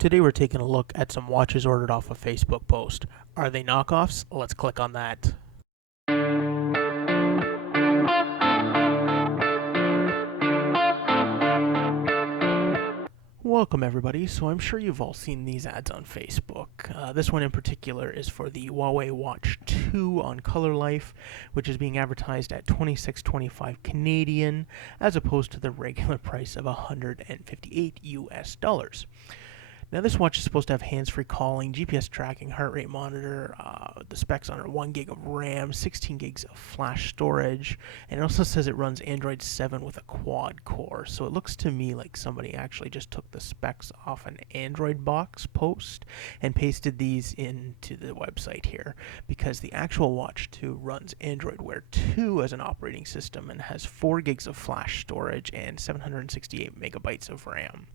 Today we're taking a look at some watches ordered off a Facebook post. Are they knockoffs? Let's click on that. Welcome everybody. So I'm sure you've all seen these ads on Facebook. This one in particular is for the Huawei Watch 2 on ColorLife, which is being advertised at $26.25 Canadian, as opposed to the regular price of $158 US. Now this watch is supposed to have hands-free calling, GPS tracking, heart rate monitor, the specs on it are 1 gig of RAM, 16 gigs of flash storage, and it also says it runs Android 7 with a quad core. So it looks to me like somebody actually just took the specs off an Android box post and pasted these into the website here, because the actual Watch 2 runs Android Wear 2 as an operating system and has 4 gigs of flash storage and 768 megabytes of RAM.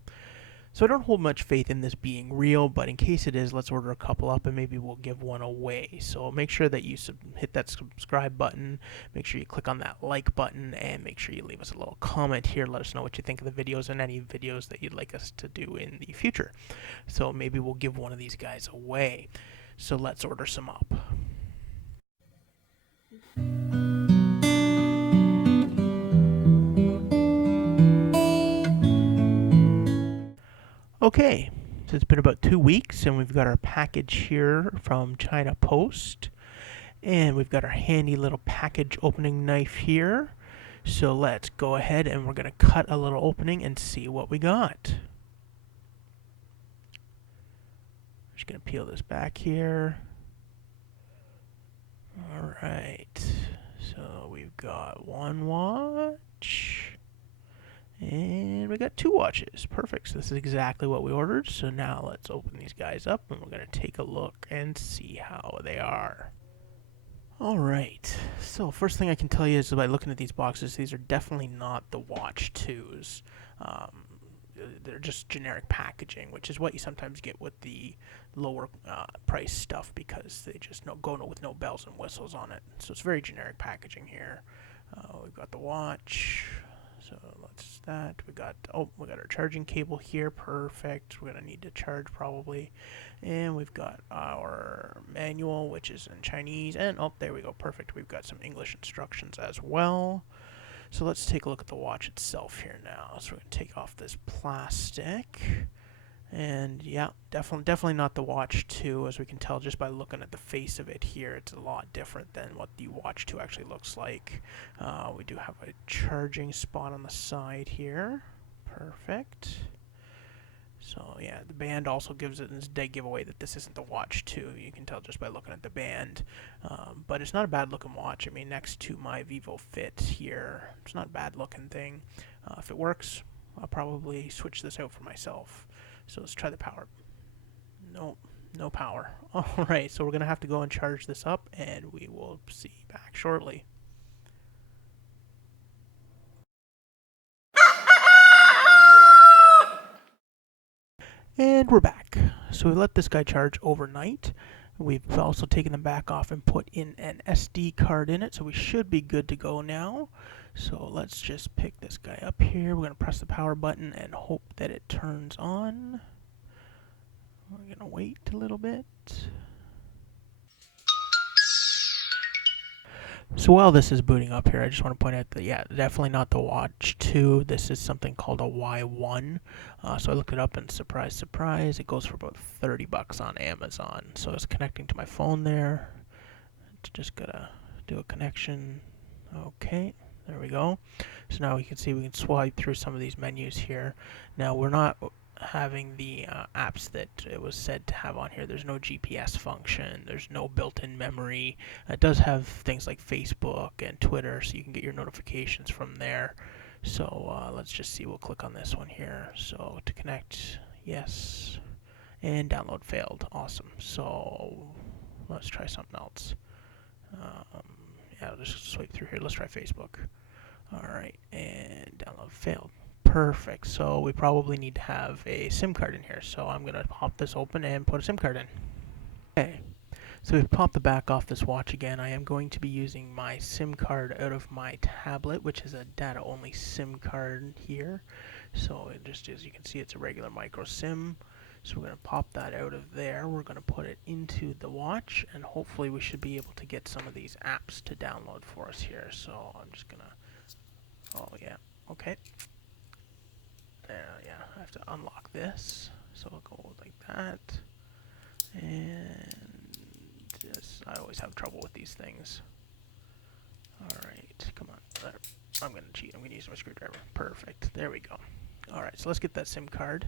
So I don't hold much faith in this being real, but in case it is, let's order a couple up and maybe we'll give one away. So make sure that you hit that subscribe button, make sure you click on that like button, and make sure you leave us a little comment here. Let us know what you think of the videos and any videos that you'd like us to do in the future. So maybe we'll give one of these guys away. So let's order some up. Okay, so it's been about 2 weeks and we've got our package here from China Post. And we've got our handy little package opening knife here. So let's go ahead and we're going to cut a little opening and see what we got. Just going to peel this back here. Alright, so we've got one watch. And we got 2 watches. Perfect. So this is exactly what we ordered. So now let's open these guys up and we're going to take a look and see how they are. Alright, so first thing I can tell you is by looking at these boxes, these are definitely not the Watch 2s. They're just generic packaging, which is what you sometimes get with the lower price stuff, because they just go with no bells and whistles on it. So it's very generic packaging here. We've got the watch. So let's that. We got our charging cable here. Perfect. We're gonna need to charge probably. And we've got our manual, which is in Chinese. And there we go. Perfect. We've got some English instructions as well. So let's take a look at the watch itself here now. So we're gonna take off this plastic. And yeah, definitely not the Watch 2, as we can tell just by looking at the face of it here. It's a lot different than what the Watch 2 actually looks like. We do have a charging spot on the side here. Perfect. So yeah, the band also gives it this dead giveaway that this isn't the Watch 2. You can tell just by looking at the band. But it's not a bad looking watch. I mean, next to my Vivo Fit here, it's not a bad looking thing. If it works, I'll probably switch this out for myself. So let's try the power. No power. Alright, so we're going to have to go and charge this up, and we will see back shortly. And we're back. So we let this guy charge overnight. We've also taken the back off and put in an SD card in it, so we should be good to go now. So let's just pick this guy up here. We're going to press the power button and hope that it turns on. We're going to wait a little bit. So while this is booting up here, I just want to point out that, yeah, definitely not the Watch 2. This is something called a Y1. So I looked it up, and surprise, surprise, it goes for about 30 bucks on Amazon. So it's connecting to my phone there. Just got to do a connection. Okay, there we go. So now we can see we can swipe through some of these menus here. Now we're not having the apps that it was said to have on here. There's no GPS function, there's no built-in memory. It does have things like Facebook and Twitter, so you can get your notifications from there. So let's just see, we'll click on this one here. So to connect, yes, and download failed. Awesome. So let's try something else. Yeah, I'll just swipe through here. Let's try Facebook. Alright, and download failed. Perfect. So we probably need to have a SIM card in here. So I'm going to pop this open and put a SIM card in. Okay. So we've popped the back off this watch again. I am going to be using my SIM card out of my tablet, which is a data-only SIM card here. So it just, as you can see, it's a regular micro SIM. So we're going to pop that out of there. We're going to put it into the watch, and hopefully we should be able to get some of these apps to download for us here. So I'm just going to, oh yeah, okay. Yeah, I have to unlock this. So I'll go like that. And just, I always have trouble with these things. Alright, come on. I'm going to cheat. I'm going to use my screwdriver. Perfect. There we go. Alright, so let's get that SIM card.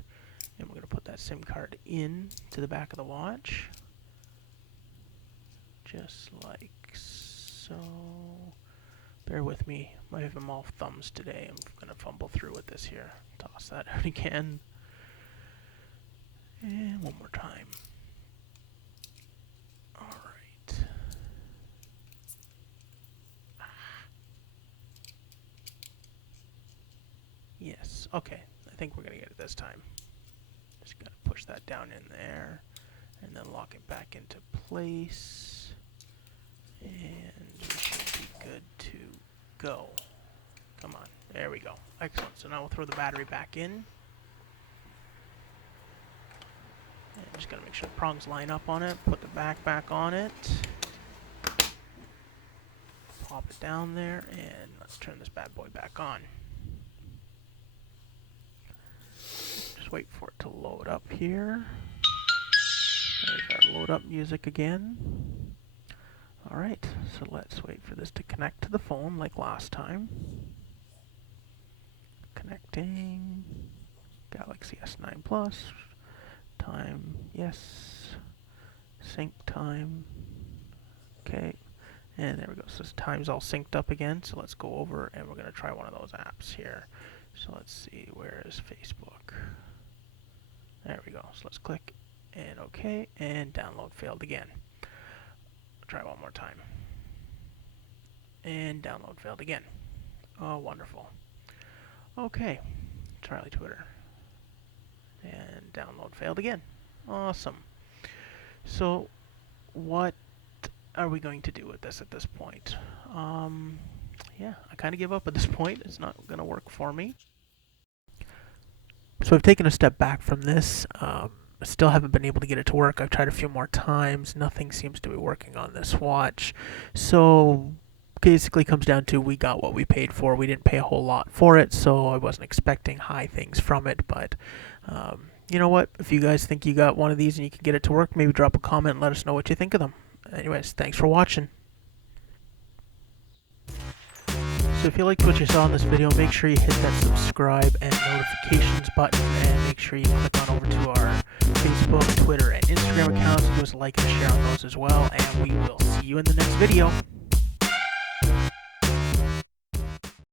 And we're going to put that SIM card in to the back of the watch. Just like so. Bear with me. I have them all thumbs today. I'm going to fumble through with this here. Toss that out again. And one more time. Alright. Yes, okay. I think we're going to get it this time. Just got to push that down in there. And then lock it back into place. And we should be good to go. Come on. There we go. Excellent. So now we'll throw the battery back in. And just got to make sure the prongs line up on it. Put the back on it. Pop it down there. And let's turn this bad boy back on. Just wait for it to load up here. There's our load up music again. Alright, so let's wait for this to connect to the phone like last time. Connecting. Galaxy S9 Plus. Time, yes. Sync time. Okay. And there we go. So this time's all synced up again. So let's go over and we're going to try one of those apps here. So let's see, where is Facebook? There we go. So let's click and OK. And download failed again. Try one more time. And download failed again. Oh, wonderful. Okay. Charlie Twitter. And download failed again. Awesome. So, what are we going to do with this at this point? Yeah, I kind of give up at this point. It's not going to work for me. So I've taken a step back from this. Still haven't been able to get it to work. I've tried a few more times. Nothing seems to be working on this watch. So basically comes down to we got what we paid for. We didn't pay a whole lot for it, so I wasn't expecting high things from it. But you know what? If you guys think you got one of these and you can get it to work, maybe drop a comment and let us know what you think of them. Anyways, thanks for watching. So if you liked what you saw in this video, make sure you hit that subscribe and notifications button, and make sure you click on over to our Facebook, Twitter, and Instagram accounts. Give us a like and share on those as well, and we will see you in the next video.